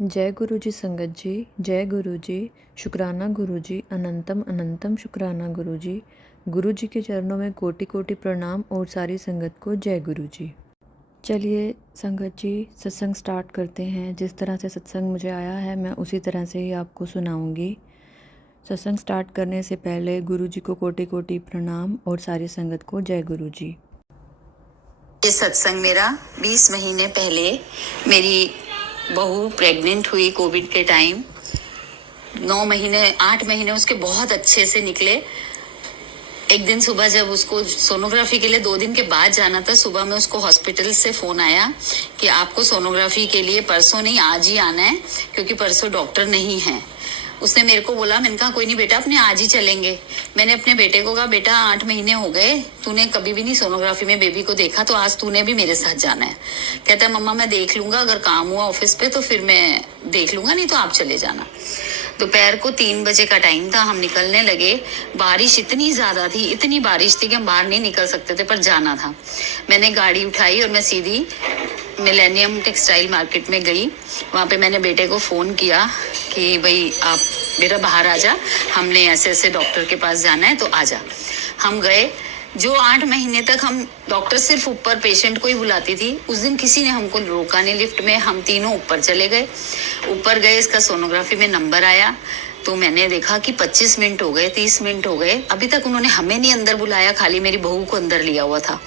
जय गुरु जी संगत जी, जय गुरु जी, शुक्राना गुरु जी, अनंतम अनंतम शुक्राना गुरु जी। गुरु जी के चरणों में कोटि कोटि प्रणाम और सारी संगत को जय गुरु जी। चलिए संगत जी सत्संग स्टार्ट करते हैं। जिस तरह से सत्संग मुझे आया है मैं उसी तरह से ही आपको सुनाऊंगी। सत्संग स्टार्ट करने से पहले गुरु जी को कोटि कोटि प्रणाम और सारी संगत को जय गुरु जी। ये सत्संग मेरा 20 महीने पहले मेरी बहू प्रेग्नेंट हुई कोविड के टाइम। 8 महीने उसके बहुत अच्छे से निकले। एक दिन सुबह जब उसको सोनोग्राफी के लिए 2 दिन के बाद जाना था, सुबह में उसको हॉस्पिटल से फोन आया कि आपको सोनोग्राफी के लिए परसों नहीं आज ही आना है क्योंकि परसों डॉक्टर नहीं है। उसने मेरे को बोला, मैंने कहा कोई नहीं बेटा, अपने आज ही चलेंगे। मैंने अपने बेटे को कहा, बेटा 8 महीने हो गए, तूने कभी भी नहीं सोनोग्राफी में बेबी को देखा, तो आज तूने भी मेरे साथ जाना है। कहता है मम्मा मैं देख लूंगा, अगर काम हुआ ऑफिस पे तो फिर मैं देख लूंगा, नहीं तो आप चले जाना। दोपहर को 3 बजे का टाइम था, हम निकलने लगे। बारिश इतनी ज्यादा थी, इतनी बारिश थी कि हम बाहर नहीं निकल सकते थे, पर जाना था। मैंने गाड़ी उठाई और मैं सीधी मिलेनियम टेक्सटाइल मार्केट में गई। वहाँ पे मैंने बेटे को फ़ोन किया कि भाई आप बेटा बाहर आ जा, हमने ऐसे ऐसे डॉक्टर के पास जाना है तो आ जा। हम गए। जो 8 महीने तक हम डॉक्टर सिर्फ ऊपर पेशेंट को ही बुलाती थी, उस दिन किसी ने हमको रोका नहीं लिफ्ट में। हम तीनों ऊपर चले गए। ऊपर गए, इसका सोनोग्राफी में नंबर आया तो मैंने देखा कि 25 मिनट हो गए, 30 मिनट हो गए, अभी तक उन्होंने हमें नहीं अंदर बुलाया, खाली मेरी बहू को अंदर लिया हुआ था।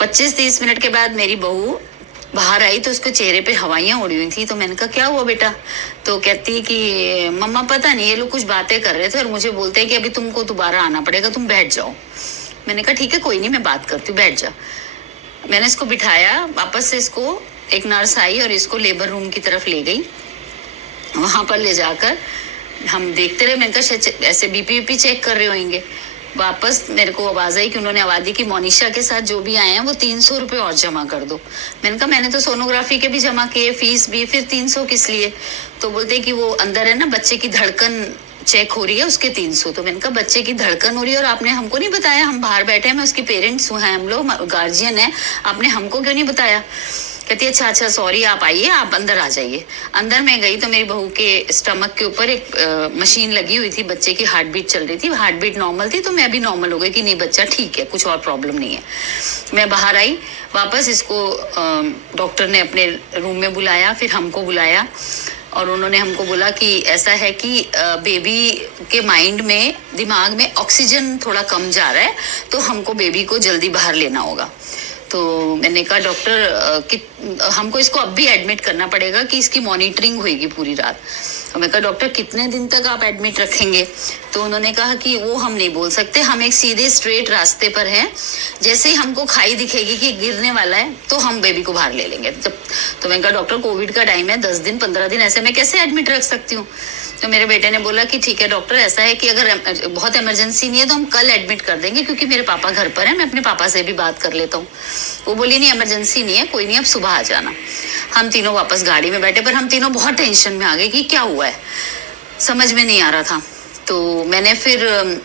25-30 मिनट के बाद मेरी बहू बाहर आई तो उसके चेहरे पे हवाइयां उड़ी हुई थी। तो मैंने कहा क्या हुआ बेटा? तो कहती कि मम्मा पता नहीं, ये लोग कुछ बातें कर रहे थे और मुझे बोलते हैं कि अभी तुमको दोबारा आना पड़ेगा, तुम बैठ जाओ। मैंने कहा ठीक है कोई नहीं, मैं बात करती हूँ, बैठ जा। मैंने इसको बिठाया, वापस से इसको एक नर्स आई और इसको लेबर रूम की तरफ ले गई। वहां पर ले जाकर हम देखते रहे। मैंने कहा शायद ऐसे बीपी चेक कर रहे होंगे। वापस मेरे को आवाज आई कि उन्होंने आवाज दी कि मोनिशा के साथ जो भी आए हैं वो 300 रुपये और जमा कर दो। मैंने कहा मैंने तो सोनोग्राफी के भी जमा किए, फीस भी, फिर 300 किस लिए? तो बोलते कि वो अंदर है ना, बच्चे की धड़कन चेक हो रही है, उसके 300। तो मैंने कहा बच्चे की धड़कन हो रही है और आपने हमको नहीं बताया? हम बाहर बैठे हैं, मैं उसकी पेरेंट्स हैं, हम लोग गार्जियन है, आपने हमको क्यों नहीं बताया? कहती है अच्छा सॉरी, आप आइए, आप अंदर आ जाइए। अंदर मैं गई तो मेरी बहू के स्टमक के ऊपर एक मशीन लगी हुई थी, बच्चे की हार्ट बीट चल रही थी, हार्ट बीट नॉर्मल थी। तो मैं भी नॉर्मल हो गई कि नहीं बच्चा ठीक है, कुछ और प्रॉब्लम नहीं है। मैं बाहर आई, वापस इसको डॉक्टर ने अपने रूम में बुलाया, फिर हमको बुलाया और उन्होंने हमको बोला कि ऐसा है कि बेबी के माइंड में, दिमाग में ऑक्सीजन थोड़ा कम जा रहा है, तो हमको बेबी को जल्दी बाहर लेना होगा। तो मैंने कहा डॉक्टर कि हमको इसको अब भी एडमिट करना पड़ेगा कि इसकी मॉनिटरिंग होगी पूरी रात। तो मैं कहा डॉक्टर कितने दिन तक आप एडमिट रखेंगे? तो उन्होंने कहा कि वो हम नहीं बोल सकते, हम एक सीधे स्ट्रेट रास्ते पर हैं, जैसे ही हमको खाई दिखेगी कि गिरने वाला है तो हम बेबी को बाहर ले लेंगे। तो मैंने कहा डॉक्टर कोविड का टाइम है, 10 दिन 15 दिन ऐसे मैं कैसे एडमिट रख सकती हूँ? तो मेरे बेटे ने बोला कि ठीक है डॉक्टर, ऐसा है कि अगर बहुत इमरजेंसी नहीं है तो हम कल एडमिट कर देंगे, क्योंकि मेरे पापा घर पर है, मैं अपने पापा से भी बात कर लेता हूँ। वो बोली नहीं इमरजेंसी नहीं है, कोई नहीं, अब सुबह आ जाना। हम तीनों वापस गाड़ी में बैठे, पर हम तीनों बहुत टेंशन में आ गए कि क्या हुआ है, समझ में नहीं आ रहा था। तो मैंने फिर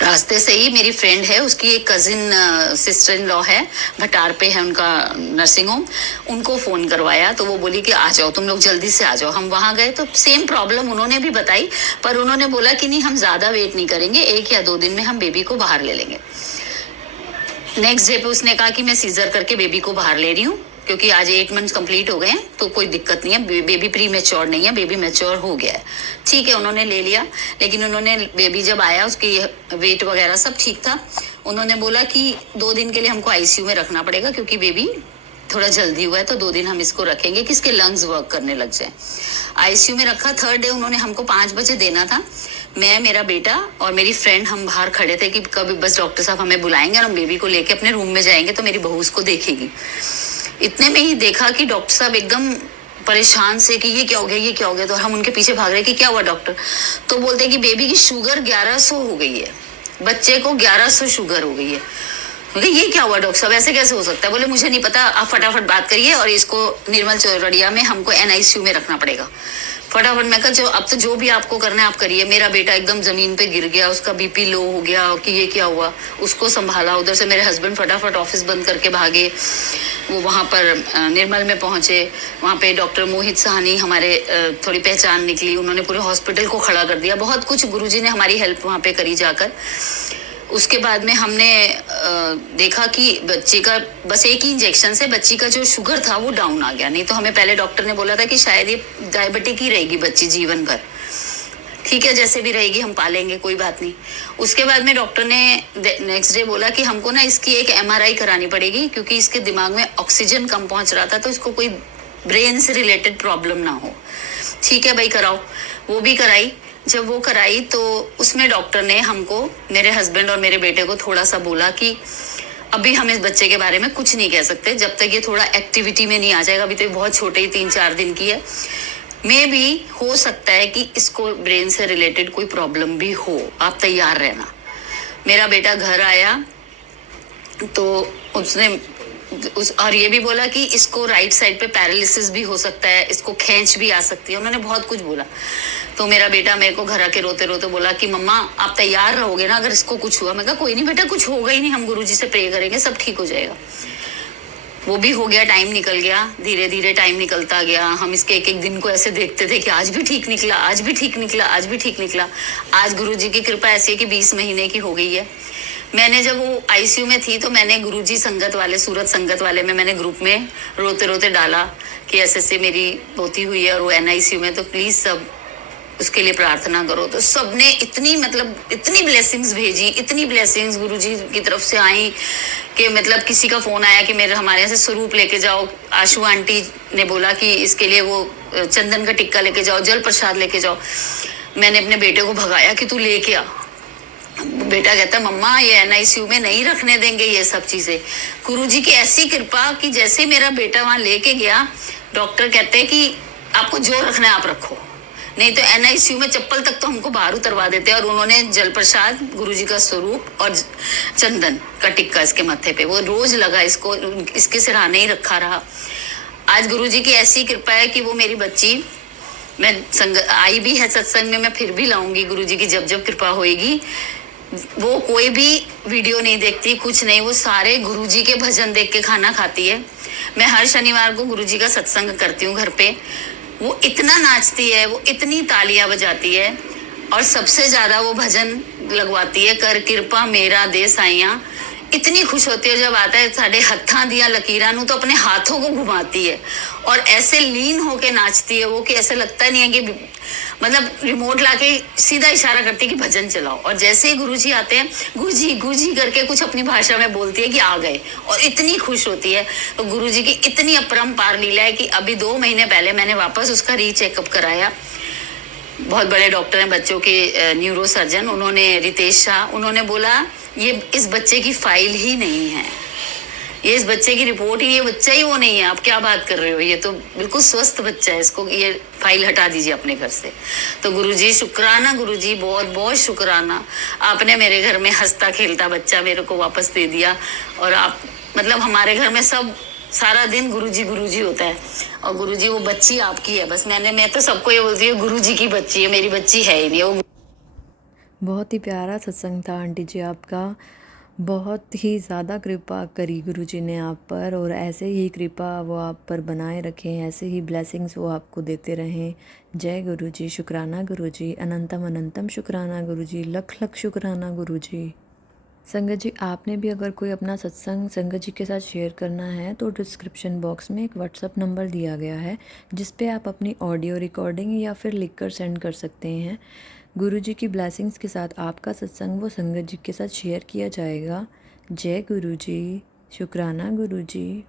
रास्ते से ही, मेरी फ्रेंड है, उसकी एक कजिन सिस्टर इन लॉ है, भटार पे है उनका नर्सिंग होम, उनको फोन करवाया। तो वो बोली कि आ जाओ तुम लोग, जल्दी से आ जाओ। हम वहां गए तो सेम प्रॉब्लम उन्होंने भी बताई, पर उन्होंने बोला कि नहीं हम ज्यादा वेट नहीं करेंगे, 1 या 2 दिन में हम बेबी को बाहर ले लेंगे। नेक्स्ट डे पे उसने कहा कि मैं सीजर करके बेबी को बाहर ले रही हूँ, क्योंकि आज 8 मंथ कंप्लीट हो गए हैं, तो कोई दिक्कत नहीं है, बेबी प्री मैच्योर नहीं है, बेबी मैच्योर हो गया है। ठीक है, उन्होंने ले लिया। लेकिन उन्होंने बेबी जब आया, उसकी वेट वगैरह सब ठीक था। उन्होंने बोला कि 2 दिन के लिए हमको आईसीयू में रखना पड़ेगा, क्योंकि बेबी थोड़ा जल्दी हुआ है, तो 2 दिन हम इसको रखेंगे कि इसके लंग्स वर्क करने लग जाए। आईसीयू में रखा। 3rd डे उन्होंने हमको 5 बजे देना था। मैं, मेरा बेटा और मेरी फ्रेंड हम बाहर खड़े थे कि कभी बस डॉक्टर साहब हमें बुलाएंगे और हम बेबी को लेके अपने रूम में जाएंगे तो मेरी बहू उसको देखेगी। इतने में ही देखा कि डॉक्टर साहब एकदम परेशान से कि ये क्या हो गया, ये क्या हो गया। तो हम उनके पीछे भाग रहे कि क्या हुआ डॉक्टर? तो बोलते कि बेबी की शुगर 1100 हो गई है, बच्चे को 1100 शुगर हो गई है। बोले ये क्या हुआ डॉक्टर साहब, ऐसे कैसे हो सकता है? बोले मुझे नहीं पता, आप फटाफट बात करिए और इसको निर्मल चौरड़िया में हमको एनआईसीयू में रखना पड़ेगा। फटाफट मैं कहा जो अब तो जो भी आपको करना है आप करिए। मेरा बेटा एकदम जमीन पे गिर गया, उसका बीपी लो हो गया कि ये क्या हुआ, उसको संभाला। उधर से मेरे हस्बैंड फटाफट ऑफिस बंद करके भागे, वो वहाँ पर निर्मल में पहुंचे। वहाँ पे डॉक्टर मोहित साहनी हमारे थोड़ी पहचान निकली, उन्होंने पूरे हॉस्पिटल को खड़ा कर दिया। बहुत कुछ गुरुजी ने हमारी हेल्प वहाँ पे करी जाकर। उसके बाद में हमने देखा कि बच्चे का बस एक ही इंजेक्शन से बच्ची का जो शुगर था वो डाउन आ गया। नहीं तो हमें पहले डॉक्टर ने बोला था कि शायद ये डायबिटिक ही रहेगी बच्ची जीवन भर। ठीक है, जैसे भी रहेगी हम पालेंगे, कोई बात नहीं। उसके बाद में डॉक्टर ने नेक्स्ट डे बोला कि हमको ना इसकी एक MRI करानी पड़ेगी, क्योंकि इसके दिमाग में ऑक्सीजन कम पहुंच रहा था, तो इसको कोई ब्रेन से रिलेटेड प्रॉब्लम ना हो। ठीक है भाई, कराओ। वो भी कराई। जब वो कराई तो उसमें डॉक्टर ने हमको, मेरे हस्बैंड और मेरे बेटे को थोड़ा सा बोला कि अभी हम इस बच्चे के बारे में कुछ नहीं कह सकते जब तक ये थोड़ा एक्टिविटी में नहीं आ जाएगा। अभी तो ये बहुत छोटे ही 3-4 दिन की है। मे भी हो सकता है कि इसको ब्रेन से रिलेटेड कोई प्रॉब्लम भी हो, आप तैयार रहना। मेरा बेटा घर आया तो उसने और ये भी बोला कि इसको राइट साइड पे पैरालिसिस भी हो सकता है, इसको खींच भी आ सकती है। उन्होंने बहुत कुछ बोला। तो मेरा बेटा मेरे को घर आके रोते रोते बोला कि मम्मा आप तैयार रहोगे ना अगर इसको कुछ हुआ? मैं कहा कोई नहीं बेटा, कुछ होगा ही नहीं, हम गुरुजी से प्रे करेंगे, सब ठीक हो जाएगा। वो भी हो गया, टाइम निकल गया, धीरे धीरे टाइम निकलता गया। हम इसके एक एक दिन को ऐसे देखते थे कि आज भी ठीक निकला, आज भी ठीक निकला, आज भी ठीक निकला। आज गुरुजी की कृपा ऐसी है कि 20 महीने की हो गई है। मैंने जब वो ICU में थी तो मैंने गुरुजी संगत वाले, सूरत संगत वाले में मैंने ग्रुप में रोते रोते डाला कि ऐसे मेरी पोती हुई है और वो NICU में, तो प्लीज सब उसके लिए प्रार्थना करो। तो सबने इतनी ब्लेसिंग्स भेजी, इतनी ब्लेसिंग्स गुरुजी की तरफ से आई कि किसी का फोन आया कि हमारे यहाँ से स्वरूप लेके जाओ। आशु आंटी ने बोला कि इसके लिए वो चंदन का टिक्का लेके जाओ, जल प्रसाद लेके जाओ। मैंने अपने बेटे को भगाया कि तू लेके आ। बेटा कहता मम्मा ये NICU में नहीं रखने देंगे ये सब चीजें। गुरुजी की ऐसी कृपा कि जैसे ही मेरा बेटा वहां लेके गया, डॉक्टर कहते हैं कि आपको जो रखना है आप रखो, नहीं तो NICU में चप्पल तक तो हमको बाहर उतरवा देते हैं। और उन्होंने जल प्रसाद, गुरुजी का स्वरूप और चंदन का टिक्का इसके माथे पे वो रोज लगा, इसको इसके सिरहाने ही रखा रहा। आज गुरुजी की ऐसी कृपा है कि वो मेरी बच्ची, मैं आई भी है सत्संग में, मैं फिर भी लाऊंगी गुरुजी की जब जब कृपा होएगी। वो कोई भी वीडियो नहीं देखती, कुछ नहीं, वो सारे गुरुजी के भजन देख के खाना खाती है। मैं हर शनिवार को गुरुजी का सत्संग करती हूँ घर पे। वो इतना नाचती है, वो इतनी तालियां बजाती है, और सबसे ज्यादा वो भजन लगवाती है, कर कृपा मेरा दे साइया। इतनी खुश होती है जब आता है साढ़े हत्था दिया लकीरा नू, तो अपने हाथों को घुमाती है और ऐसे लीन होके नाचती है वो कि ऐसे लगता नहीं है कि रिमोट लाके सीधा इशारा करती है कि भजन चलाओ। और जैसे ही गुरुजी आते हैं, गुरुजी गुरुजी करके कुछ अपनी भाषा में बोलती है कि आ गए, और इतनी खुश होती है। तो गुरुजी की इतनी अपरंपार लीला है कि अभी 2 महीने पहले मैंने वापस उसका रीचेकअप कराया। बहुत बड़े डॉक्टर हैं बच्चों के, न्यूरो सर्जन, उन्होंने, रितेश शाह, उन्होंने बोला ये इस बच्चे की फाइल ही नहीं है, ये इस बच्चे की रिपोर्ट ही, ये बच्चा ही वो नहीं है, आप क्या बात कर रहे हो, ये तो बिल्कुल स्वस्थ बच्चा है, इसको ये फाइल हटा दीजिए अपने घर से। तो गुरुजी शुक्राना, गुरुजी बहुत बहुत शुक्राना, आपने मेरे घर में हंसता खेलता बच्चा मेरे को वापस दे दिया। और आप हमारे घर में सब सारा दिन गुरुजी होता है, और गुरुजी वो बच्ची आपकी है बस। मैं तो सबको ये बोलती हूँ गुरुजी की बच्ची है, मेरी बच्ची है ही नहीं वो। बहुत ही प्यारा सत्संग था आंटी जी आपका। बहुत ही ज़्यादा कृपा करी गुरुजी ने आप पर, और ऐसे ही कृपा वो आप पर बनाए रखें, ऐसे ही ब्लेसिंग्स वो आपको देते रहें। जय गुरुजी, शुक्राना गुरुजी, अनंतम अनंतम शुक्राना गुरुजी, लख लख शुक्राना गुरुजी। संगत जी, आपने भी अगर कोई अपना सत्संग संगत जी के साथ शेयर करना है तो डिस्क्रिप्शन बॉक्स में एक व्हाट्सअप नंबर दिया गया है, जिस पे आप अपनी ऑडियो रिकॉर्डिंग या फिर लिखकर सेंड कर सकते हैं। गुरुजी की ब्लेसिंग्स के साथ आपका सत्संग वो संगत जी के साथ शेयर किया जाएगा। जय गुरुजी, शुक्राना गुरुजी।